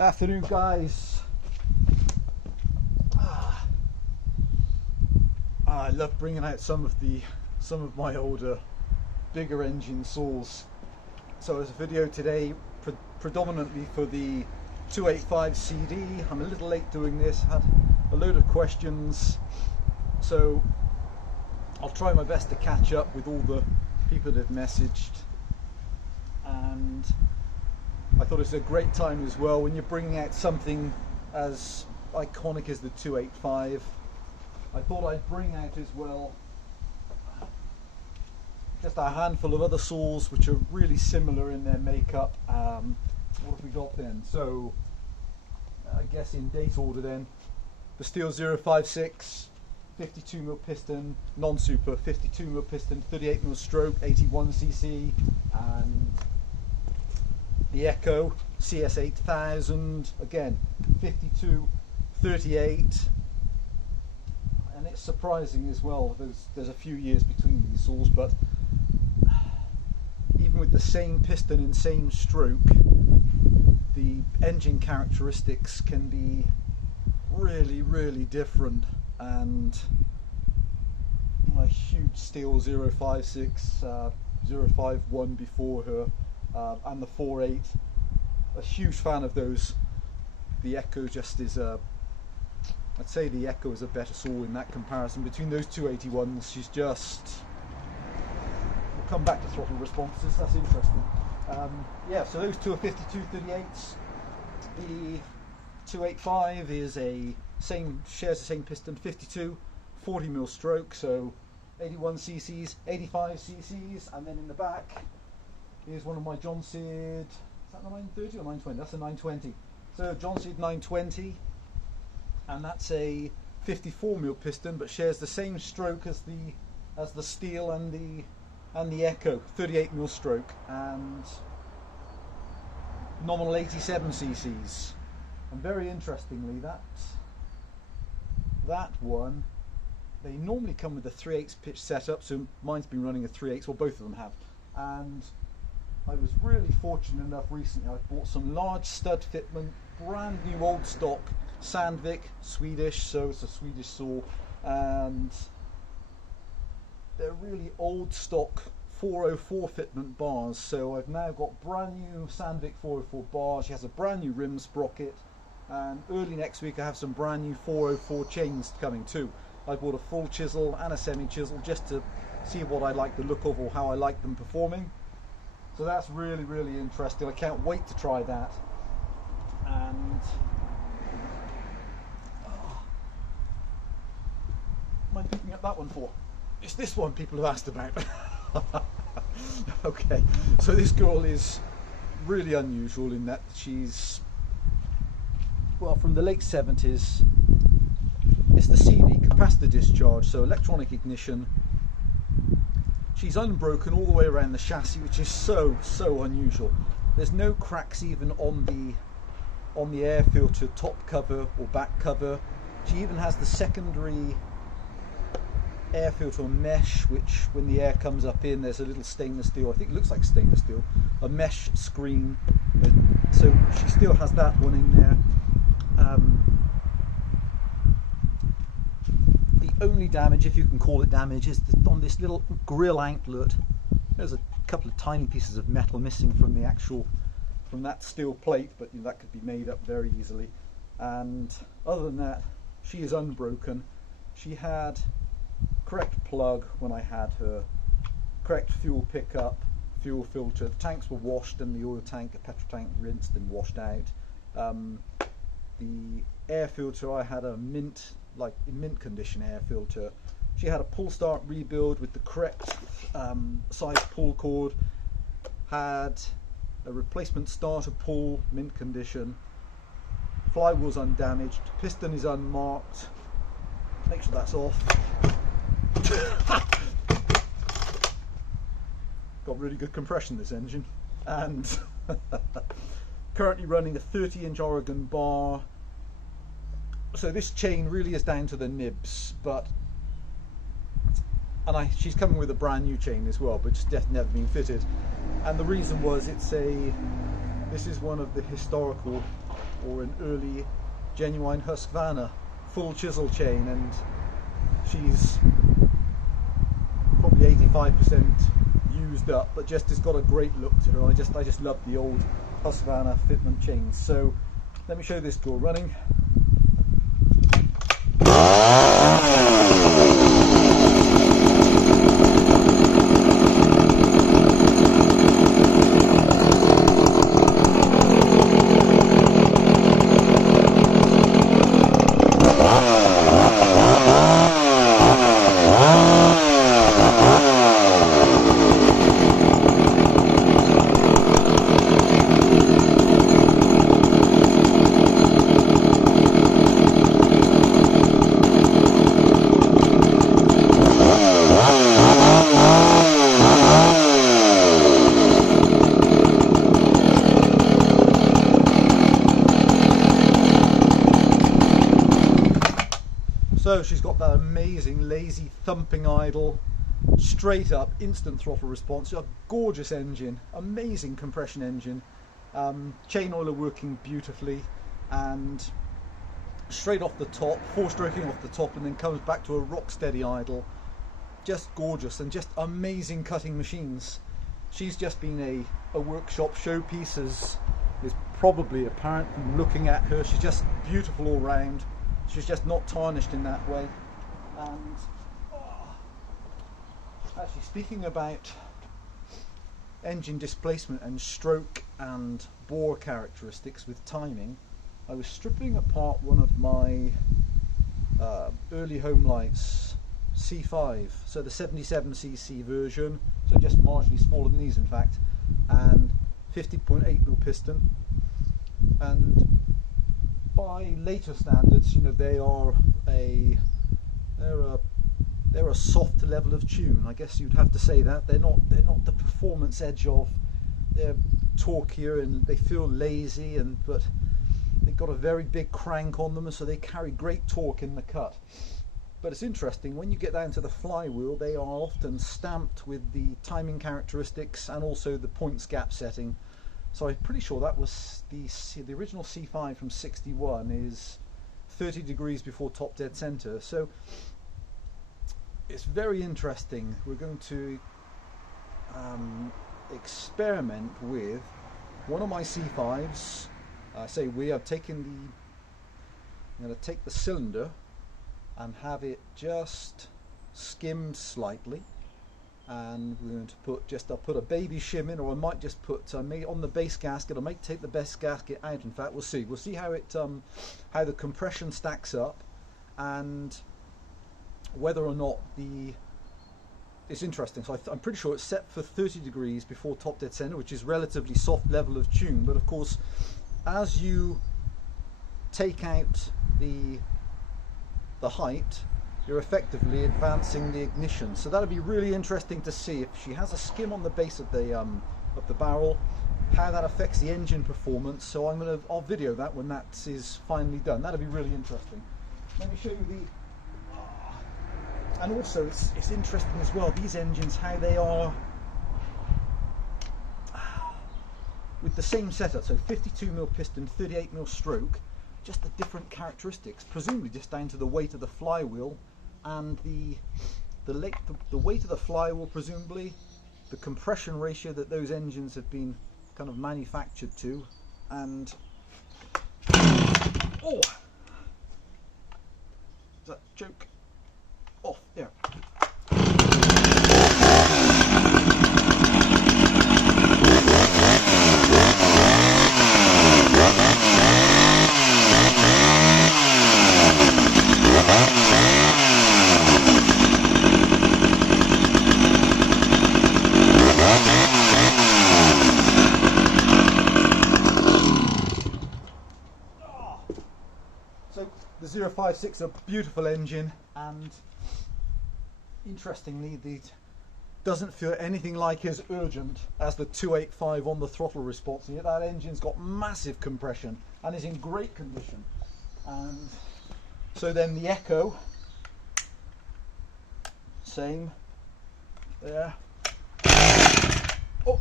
Afternoon, guys. I love bringing out some of my older, bigger engine saws. So there's a video today predominantly for the 285 CD. I'm a little late doing this. Had a load of questions, so I'll try my best to catch up with all the people that have messaged. And I thought it's a great time as well when you're bringing out something as iconic as the 285. I thought I'd bring out as well just a handful of other saws which are really similar in their makeup. What have we got then? So I guess in date order then, the Steel 056 52mm piston, non-super 52mm piston, 38mm stroke, 81cc, and the Echo CS8000, again 52, 38, and it's surprising as well, there's a few years between these saws, but even with the same piston and same stroke, the engine characteristics can be really different. And my huge Steel 056, 051 before her, and the 48, a huge fan of those. The Echo just is I'd say the Echo is a better saw in that comparison between those 281s. She's just, we'll come back to throttle responses, that's interesting. Yeah, so those two are 52 38s. The 285 is shares the same piston, 52, 40mm stroke, so 81 cc's, 85 cc's, and then in the back is one of my John Seed, is that the 930 or 920? That's a 920. So John Seed 920, and that's a 54mm piston, but shares the same stroke as the Steel and the Echo, 38mm stroke, and nominal 87 cc's. And very interestingly, that one, they normally come with a 3/8 pitch setup, so mine's been running a 3/8, or both of them have. And I was really fortunate enough recently, I bought some large stud fitment, brand new old stock, Sandvik, Swedish, so it's a Swedish saw, and they're really old stock 404 fitment bars. So I've now got brand new Sandvik 404 bars. She has a brand new rim sprocket, and early next week I have some brand new 404 chains coming too. I bought a full chisel and a semi chisel just to see what I like the look of or how I like them performing. So that's really interesting. I can't wait to try that. And what am I picking up that one for? It's this one people have asked about. Okay, so this girl is really unusual in that she's, well, from the late 70s. It's the CD, capacitor discharge, so electronic ignition. She's unbroken all the way around the chassis, which is so unusual. There's no cracks even on the air filter top cover or back cover. She even has the secondary air filter mesh, which when the air comes up in, there's a little stainless steel, I think it looks like stainless steel, a mesh screen, so she still has that one in there. The only damage, if you can call it damage, is on this little grill anklet. There's a couple of tiny pieces of metal missing from that steel plate, but that could be made up very easily. And other than that, she is unbroken. She had correct plug when I had her, correct fuel pickup, fuel filter. The tanks were washed and the oil tank, the petrol tank, rinsed and washed out. The air filter, I had a in mint condition air filter. She had a pull start rebuild with the correct size pull cord, had a replacement starter pull, mint condition, flywheel's undamaged, piston is unmarked, make sure that's off. Got really good compression this engine, and currently running a 30-inch Oregon bar. So this chain really is down to the nibs, she's coming with a brand new chain as well, but just never been fitted. And the reason was this is one of the historical or an early genuine Husqvarna full chisel chain, and she's probably 85% used up, but just has got a great look to her. I just love the old Husqvarna fitment chains. So let me show you this door running. So she's got that amazing lazy thumping idle, straight up instant throttle response, a gorgeous engine, amazing compression engine, chain oiler working beautifully, and straight off the top, four-stroking off the top, and then comes back to a rock steady idle. Just gorgeous, and just amazing cutting machines. She's just been a workshop showpiece, as is probably apparent from looking at her. She's just beautiful all round. She's just not tarnished in that way. And actually, speaking about engine displacement and stroke and bore characteristics with timing, I was stripping apart one of my early home lights C5, so the 77cc version, so just marginally smaller than these in fact, and 50.8mm piston, and by later standards, you know, they're a soft level of tune. I guess you'd have to say that they're not the performance edge of. They're torquier and they feel lazy, but they've got a very big crank on them, so they carry great torque in the cut. But it's interesting, when you get down to the flywheel, they are often stamped with the timing characteristics and also the points gap setting. So I'm pretty sure that was the original C5 from 61 is 30 degrees before top dead center. So it's very interesting. We're going to experiment with one of my C5s. I'm going to take the cylinder and have it just skimmed slightly. And we're going to I'll put a baby shim in, or I might just put on the base gasket. I might take the base gasket out. In fact, we'll see how it how the compression stacks up, and whether or not it's interesting. So I'm pretty sure it's set for 30 degrees before top dead center, which is relatively soft level of tune. But of course, as you take out the height, you're effectively advancing the ignition. So that'll be really interesting to see if she has a skim on the base of the barrel, how that affects the engine performance. So I'll video that when that is finally done. That'll be really interesting. Let me show you and also it's interesting as well, these engines, how they are with the same setup. So 52mm piston, 38mm stroke, just the different characteristics, presumably just down to the weight of the flywheel and the weight of the flywheel, presumably the compression ratio that those engines have been kind of manufactured to, and is that joke off there. So the 056 is a beautiful engine, and interestingly, it doesn't feel anything like as urgent as the 285 on the throttle response, and yet that engine's got massive compression and is in great condition. And so then the echo, same there. Oh,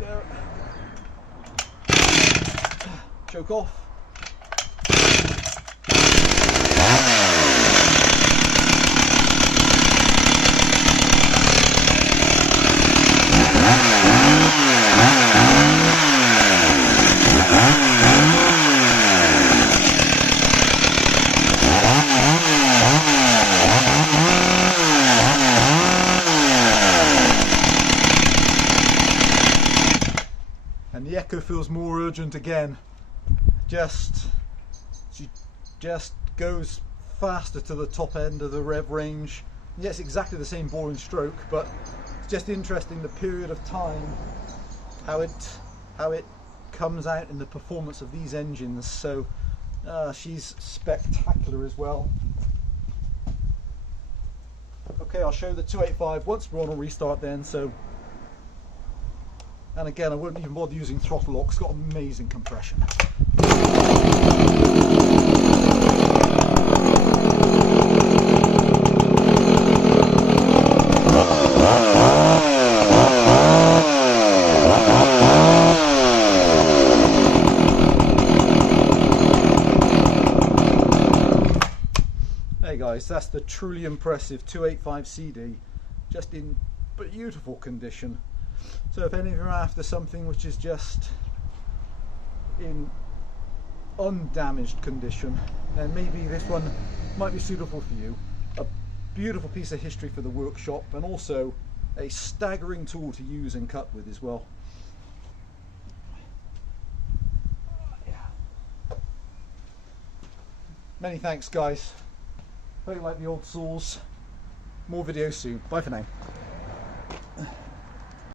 there. choke off. And the echo feels more urgent again. She just goes faster to the top end of the rev range. Yes, exactly the same bore and stroke, but it's just interesting the period of time, how it comes out in the performance of these engines. So she's spectacular as well. Okay, I'll show the 285 once we're on a restart then. So, and again, I wouldn't even bother using throttle lock. It's got amazing compression. Hey guys, that's the truly impressive 285 CD, just in beautiful condition. So if any of you are after something which is just in undamaged condition, then maybe this one might be suitable for you. A beautiful piece of history for the workshop, and also a staggering tool to use and cut with as well. Many thanks guys. Hope you like the old saws. More videos soon. Bye for now.